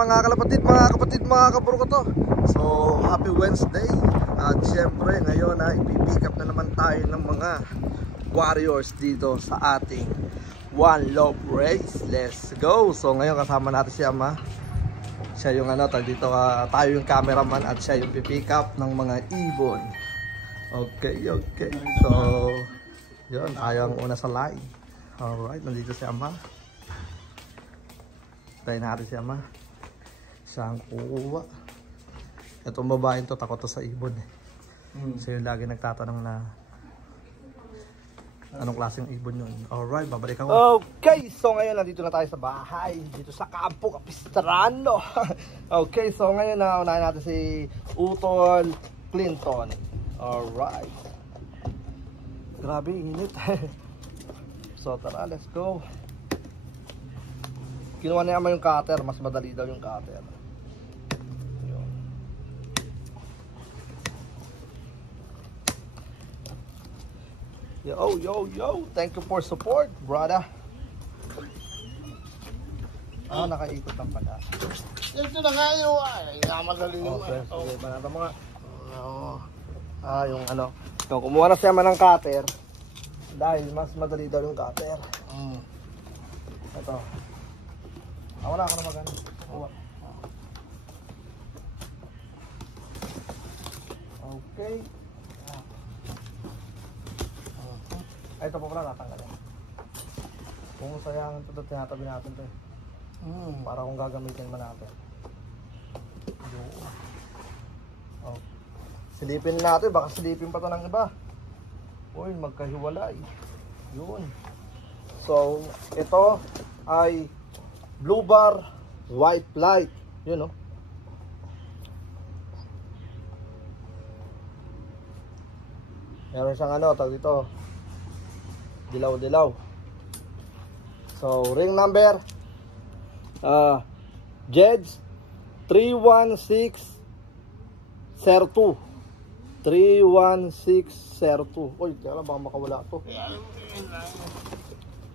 mga kalapatid, mga kaburo ko to. So, happy Wednesday. At syempre ngayon ay pipick up na naman tayo ng mga warriors dito sa ating One Love Race. Let's go! So ngayon kasama natin si Ama. Siya yung dito, tayo yung cameraman at siya yung pipick up ng mga ibon. Okay. So, yun, tayo ang una sa line. Alright, nandito si Ama. Tayo natin si Ama. Siya ang kukuha. Itong babaeng to, takot to sa ibon eh. So yung lagi nagtatanong na anong klaseng ibon yun. Alright, babalik ako. Okay, so ngayon nandito na tayo sa bahay. Dito sa Campo Capistrano. Okay, so ngayon na unahin natin si Utol Clinton. Alright. Grabe, init. So tara, let's go. Kinuha niya yung cutter. Mas madali daw yung cutter. Yun. Yo. Thank you for support, brother. Nakaikot lang pala. Ito na nga yun. Ay, namadali yun. Sige, manata mo nga. Yung Yung kumuha na siya man ng cutter. Dahil mas madali daw yung cutter. Ito. Wala ka na magano. Okay. Ito po pala natanggal. Kung sayang ito, tinatabi natin ito. Para kung gagamitin man natin. Silipin natin, baka silipin pa ito ng iba. Uy, magkahiwalay. Yun. So, ito ay blue bar, white light. Yun, no? Meron siyang tawag dito. Dilaw-dilaw. So, ring number Jeds 31602. 31602. Uy, kaya lang baka makawala to.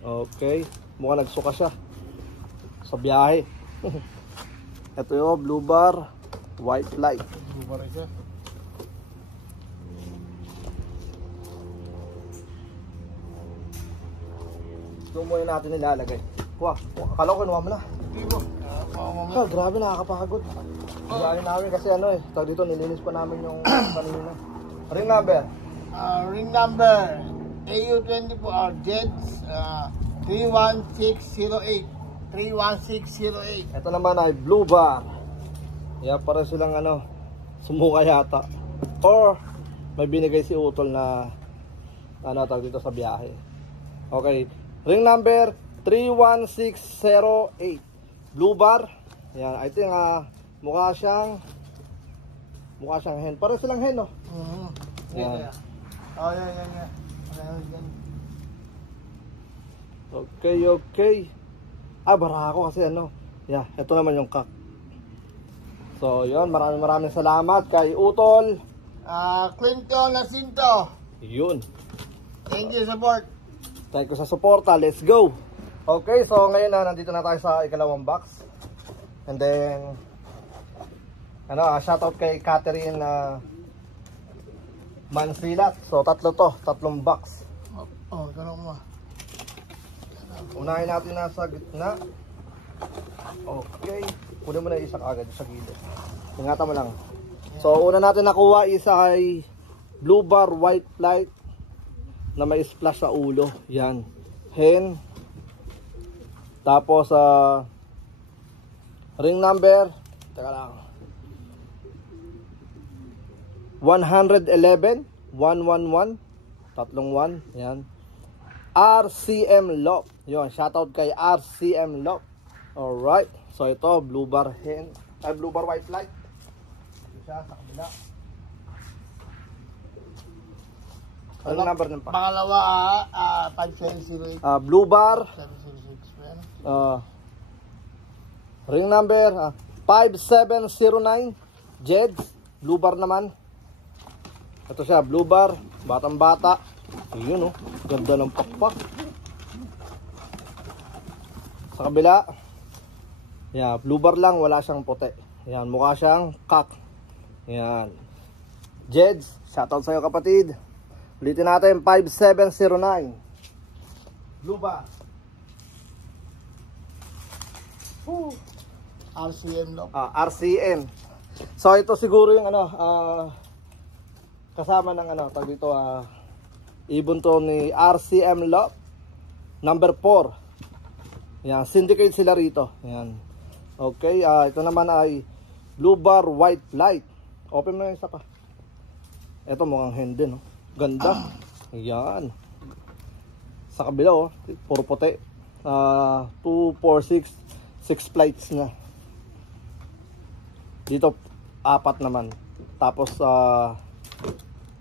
Okay, mukhang nagsuka siya sa biyahe. Ito yung blue bar, white light. Blue bar siya. Ito muna natin nilalagay. Kuha, akala ko kinuha mo na. Grabe, nakakapagod. Grabe namin kasi tawag dito, nilinis pa namin yung kanina. Ring number? Ring number AU24 Jets 31608. 31608. Ito naman ay blue bar. Yeah, para silang sumuka yata. Or may binigay si Utol na tawag dito sa biyahe. Okay. Ring number 31608. Blue bar. Yan, I think mukha siyang hen. Parang silang hen, no? Yan. Okay. Barako kasi Yeah, ito naman yung cock. So, yun. Maraming salamat kay Utol Clinton Jacinto. Yun. Thank you, support. Thank you sa suporta. Let's go. Okay, so ngayon nandito na tayo sa ikalawang box. And then shoutout kay Catherine Mansilat. So tatlong box. Ganun mo. Unahin natin nasa gitna. Okay. Kunin mo na isa agad sa gilid. Ingatan mo lang. So una natin nakuha isa ay blue bar white light na may splash sa ulo. Yan. Hen. Tapos ring number, teka lang, 111 111 tatlong 1. Yan. RCM Lock. Yun, shoutout kay RCM Lock. Alright. So ito, blue bar hen, blue bar white light. Ito siya sa kabila. Ano number ng pa? Pangalawa 5708. Blue bar. 706. Ring number 5709. Jeds. Blue bar naman. Ito siya, blue bar. Batang bata. Yun ganda ng pakpak. Sa kabila. Yan, blue bar lang, wala siyang puti. Yan, mukha siyang cock. Yan. Jeds, shoutout sa'yo kapatid. Ulitin natin, 5709. Blue bar. RCM lock. RCM. So ito siguro yung kasama ng tag dito, ibon to ni RCM lock number 4. Yan, syndicate sila rito. Yan. Okay, ito naman ay blue bar white light. Open mo yung isa pa. Ito mukhang hen din, no? Ganda. Yan. Sa kabila, oh, puro puti. 2, 4, 6 flights na. Dito 4 naman. Tapos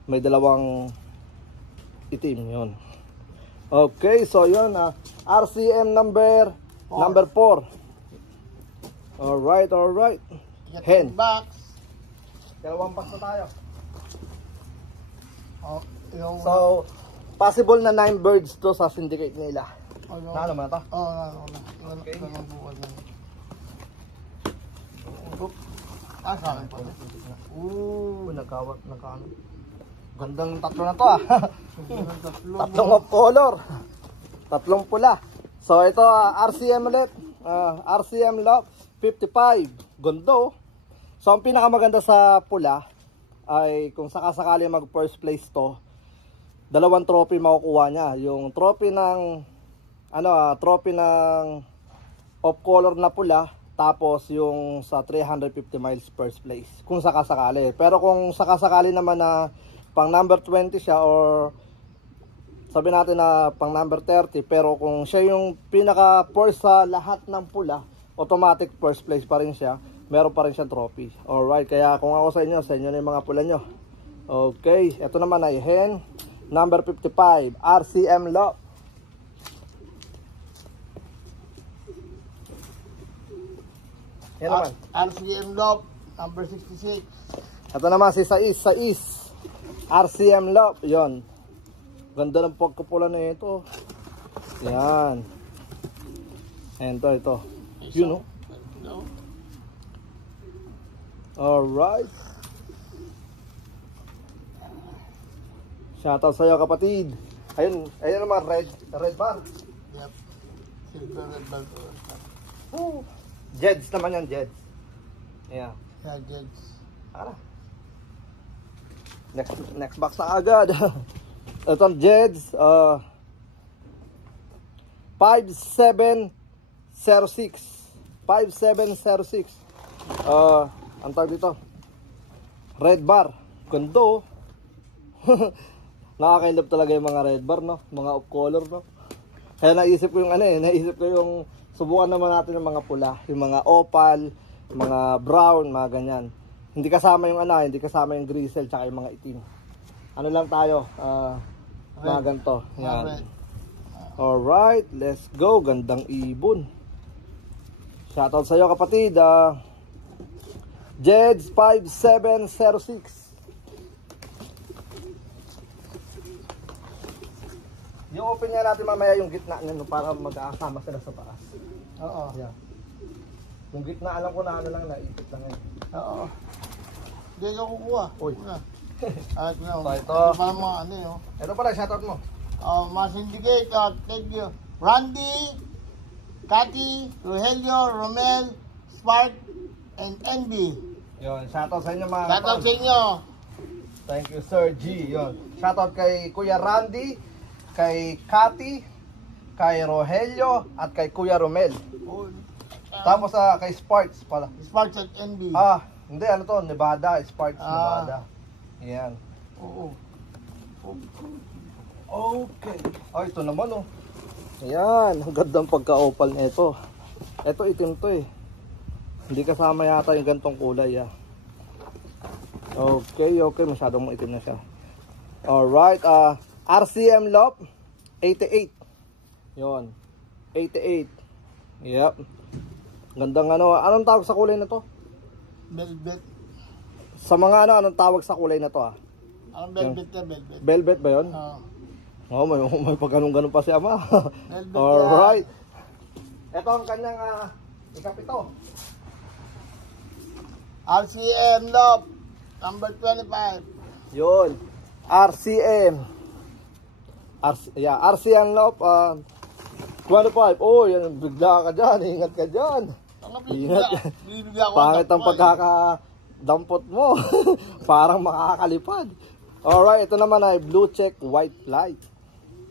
may dalawang itim, yun. Okay, so yun, RCM number 4. Alright. Hen. Box. Dalawang box na tayo. So, possible na 9 birds to sa syndicate nila. Nalo mo na to? Oo, Okay. Saan pa? Nagkano. Gandang tatlo na to, Tatlong of color. Tatlong pula. So ito, RCM ulit. RCM lock 55. Gondo. So ang pinakamaganda sa pula ay kung sakasakali mag first place to, dalawang trophy makukuha niya. Yung trophy ng off color na pula, tapos yung sa 350 miles first place kung sakasakali. Pero kung sakasakali naman na pang number 20 siya, or sabi natin na pang number 30, pero kung siya yung pinaka first sa lahat ng pula, automatic first place pa rin siya, meron pa rin siyang trophy. Alright, kaya kung ako sa inyo na yung mga pula nyo. Okay, ito naman ay hen number 55, RCM lock. Yan naman. RCM lock number 66. Ito naman si Sais. RCM lock, yon. Ganda ng pagkapula na ito. Yan. And ito. You know. Alright. Shoutout sa'yo kapatid. Ayun naman, red bar. Yep. Silver red bar. Jeds naman yan, Jeds. Ayan. Yeah, Jeds. Tara. Next box na agad. Ito Jeds. 5706. 5706. Ang tawag dito, red bar. Gando. Nakakailap talaga yung mga red bar, no? Mga off color, no? Kaya naisip ko yung subukan naman natin ng mga pula, yung mga opal, mga brown, mga ganyan. Hindi kasama yung grizzle tsaka yung mga itim. Ano lang tayo, mga ganito. Yan. Alright, let's go. Gandang ibon. Shoutout sa'yo kapatid. Jeds 5706. Yung open nga natin mamaya yung gitna nyo para mag-aasama sila sa taas. Oo. Yeah. Yung gitna, alam ko na naipit lang yun. Oo. Hindi ka kukuha. Uy. At no. So, ito. Parang mga Ito pala, shoutout mo. Mga syndicate, thank you. Randy, Cathy, Rogelio, Romel, Spark, and Envy. Yun, shoutout sa inyo mga Shoutout sa inyo. Thank you, Sir G. Yun. Shoutout kay Kuya Randy, kay Cathy, kay Rogelio, at kay Kuya Romel. Tapos kay Sparks pala. Sparks at Envy. Hindi, ano to? Nevada. Sparks, Nevada. Yan. Oo. Okay. Ito naman, oh. Ayan, ang gandang pagka-opal nito. Ito, itim to, eh. Hindi kasama yata yung gantong kulay, Okay, masyadong itim na siya. Alright, RCM lock 88. Yon. 88. Yep. Gandang anong tawag sa kulay na to? Velvet. Sa mga anong tawag sa kulay na to, Anong velvet na velvet? Velvet ba yun? May pagganong-ganon pa si ama. Alright. Ito ang kanyang Ikapito. RCM Love, number 25. Yun. RCM. RCM Lop. 25. Oh, yan. Bigla ka dyan. Ingat ka dyan. Ingat. Pangit ang pagkakadampot mo. Parang makakalipad. Alright, ito naman ay blue check white light.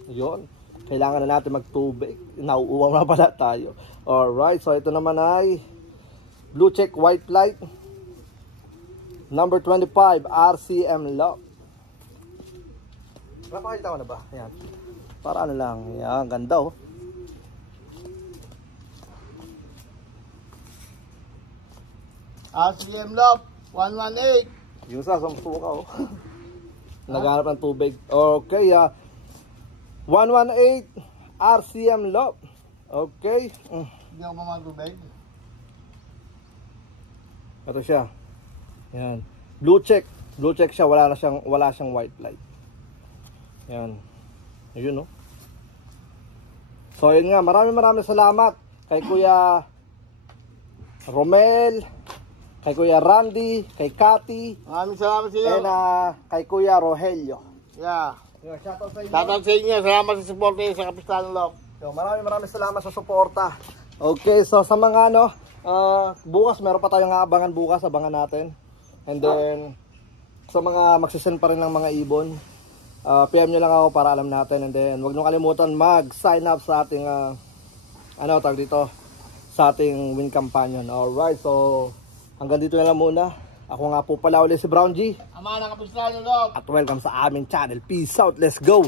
Yun. Kailangan na natin magtubig. Nauuwang na pala tayo. Alright, so ito naman ay blue check white light. Number 25, RCM Lock. Napakita ko na ba? Ayan. Para ano lang. Ayan, ganda oh. RCM Love, 118. Yung sa suka oh. Naghanap ng tubig. Okay, 118 RCM Lock. Okay. Hindi ako mamagubig. Ito siya. Yan. Blue check. Blue check siya, wala siyang white light. Yan. Ayun no. So yun nga, maraming salamat kay Kuya Romel, kay Kuya Randy, kay Cathy, Maraming salamat sa iyo. and kay Kuya Rogelio. Yeah. Shoutout sa inyo. Shoutout sa inyo. Salamat sa support niyo sa Kapistahan Love. So, maraming salamat sa suporta. Okay, so sa mga bukas meron pa tayong abangan bukas, abangan natin. And then sa mga magsisend pa rin ng mga ibon, PM nyo lang ako para alam natin. And then wag nyo kalimutan mag-sign up sa ating tawag dito, sa ating win companion. Alright, so hanggang dito na lang muna. Ako nga po pala ulit si Brown G. Ama ng Kapistahan Love. At welcome sa aming channel. Peace out, let's go.